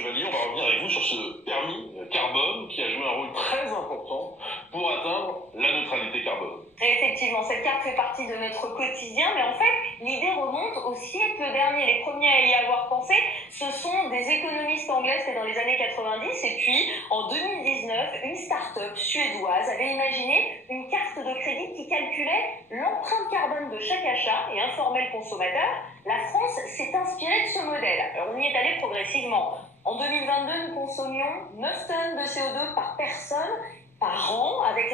Chevalier, on va revenir avec vous sur ce permis carbone qui a joué un rôle très important pour atteindre la neutralité carbone. Et effectivement, cette carte fait partie de notre quotidien, mais en fait, l'idée remonte au siècle dernier. Les premiers à y avoir pensé, ce sont des économistes anglais, c'était dans les années 90, et puis en 2019, une start-up suédoise avait imaginé une carte de crédit qui calculait l'empreinte carbone de chaque achat et informait le consommateur. La France s'est inspirée de ce modèle. Alors, on y est allé progressivement. En 2022, nous consommions 9 tonnes de CO2 par personne par an. Avec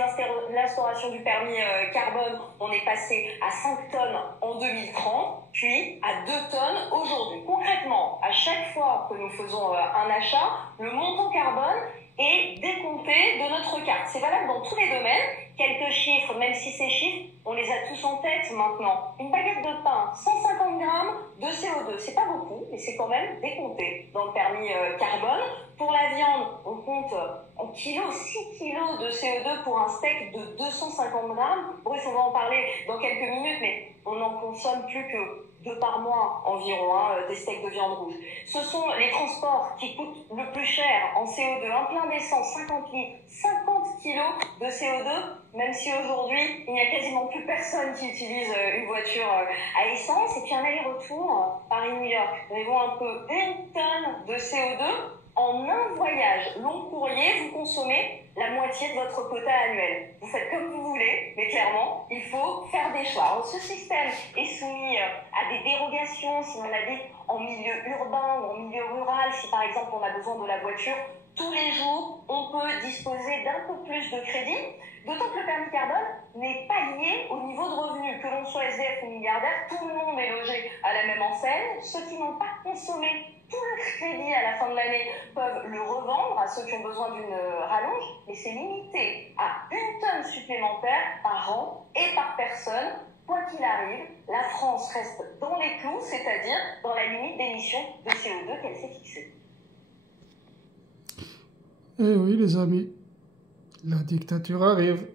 l'instauration du permis carbone, on est passé à 5 tonnes en 2030, puis à 2 tonnes aujourd'hui. Concrètement, à chaque fois que nous faisons un achat, le montant carbone est décompté de notre carte. C'est valable dans tous les domaines. Quelques chiffres, même si ces chiffres, on les a tous en tête maintenant. Une baguette de pain, 150 grammes de CO2. C'est pas beaucoup, mais c'est quand même décompté dans le permis carbone. Pour la viande, on compte en kilos, 6 kilos de CO2 pour un steak de 250 grammes. Bref, on va en parler dans quelques minutes, mais on n'en consomme plus que 2 par mois environ, des steaks de viande rouge. Ce sont les transports qui coûtent le plus cher en CO2. Un plein d'essence, 50 litres, 50 kilos de CO2, même si aujourd'hui, il n'y a quasiment plus personne qui utilise une voiture à essence. Et puis un aller-retour Paris-New York, nous avons un peu 1 tonne de CO2. En un voyage long courrier, vous consommez la moitié de votre quota annuel. Vous faites comme vous voulez, mais clairement, il faut faire des choix. Alors, ce système est soumis à des dérogations si on habite en milieu urbain ou en milieu rural. Si par exemple on a besoin de la voiture tous les jours, on peut disposer d'un peu plus de crédit. D'autant que le permis carbone n'est pas lié au niveau de revenu. Que l'on soit SDF ou milliardaire, tout le monde est logé à la même enseigne. Ceux qui n'ont pas consommé tout le crédit à la fin de l'année peuvent le revendre à ceux qui ont besoin d'une rallonge, mais c'est limité à 1 tonne supplémentaire par an et par personne. Quoi qu'il arrive, la France reste dans les clous, c'est-à-dire dans la limite d'émission de CO2 qu'elle s'est fixée. Eh oui les amis, la dictature arrive.